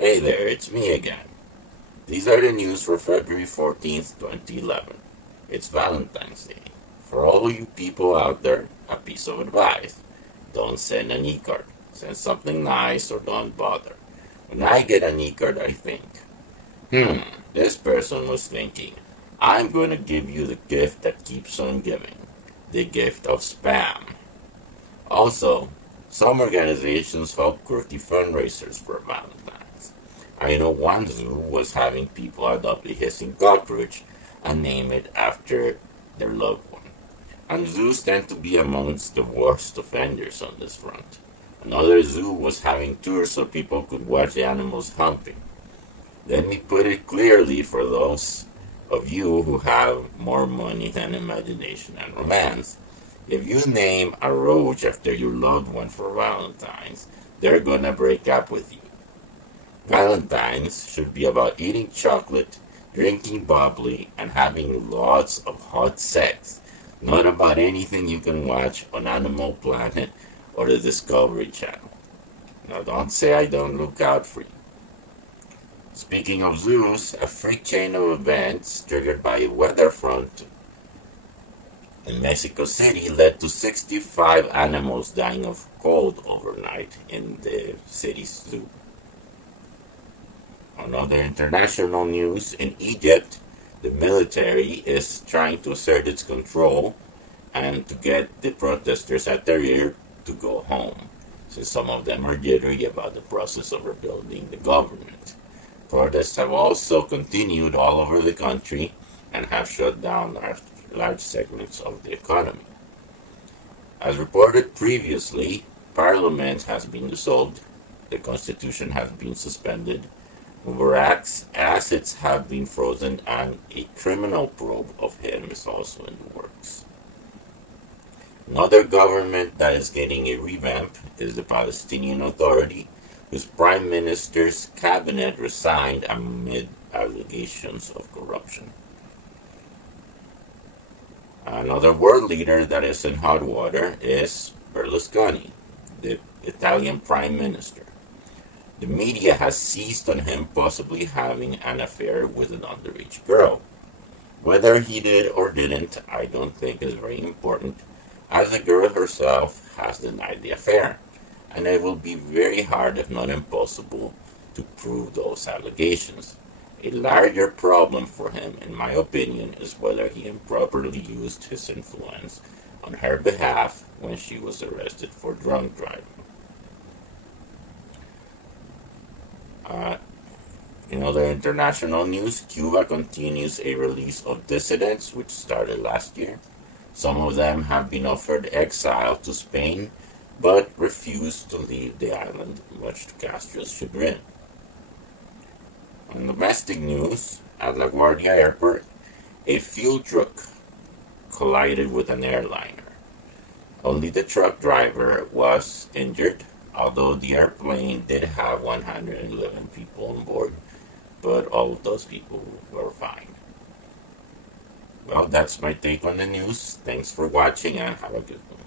Hey there, it's me again. These are the news for February 14th, 2011. It's Valentine's Day. For all you people out there, a piece of advice. Don't send an e-card. Send something nice or don't bother. When I get an e-card, I think, this person was thinking, I'm going to give you the gift that keeps on giving. The gift of spam. Also, some organizations help quirky fundraisers for Valentine's. I know one zoo was having people adopt a hissing cockroach and name it after their loved one. And zoos tend to be amongst the worst offenders on this front. Another zoo was having tours so people could watch the animals humping. Let me put it clearly for those of you who have more money than imagination and romance. If you name a roach after your loved one for Valentine's, they're gonna break up with you. Valentine's should be about eating chocolate, drinking bubbly, and having lots of hot sex, not about anything you can watch on Animal Planet or the Discovery Channel. Now don't say I don't look out for you. Speaking of zoos, a freak chain of events triggered by a weather front in Mexico City led to 65 animals dying of cold overnight in the city's zoo. On other international news, in Egypt, the military is trying to assert its control and to get the protesters at their rear to go home, since some of them are jittery about the process of rebuilding the government. Protests have also continued all over the country and have shut down large segments of the economy. As reported previously, Parliament has been dissolved, the Constitution has been suspended, Mubarak's assets have been frozen, and a criminal probe of him is also in the works. Another government that is getting a revamp is the Palestinian Authority, whose prime minister's cabinet resigned amid allegations of corruption. Another world leader that is in hot water is Berlusconi, the Italian prime minister. The media has seized on him possibly having an affair with an underage girl. Whether he did or didn't, I don't think is very important, as the girl herself has denied the affair, and it will be very hard, if not impossible, to prove those allegations. A larger problem for him, in my opinion, is whether he improperly used his influence on her behalf when she was arrested for drunk driving. In other international news, Cuba continues a release of dissidents, which started last year. Some of them have been offered exile to Spain, but refused to leave the island, much to Castro's chagrin. On domestic news, at LaGuardia Airport, a fuel truck collided with an airliner. Only the truck driver was injured, although the airplane did have 111 people on board, but all of those people were fine. Well, that's my take on the news. Thanks for watching and have a good one.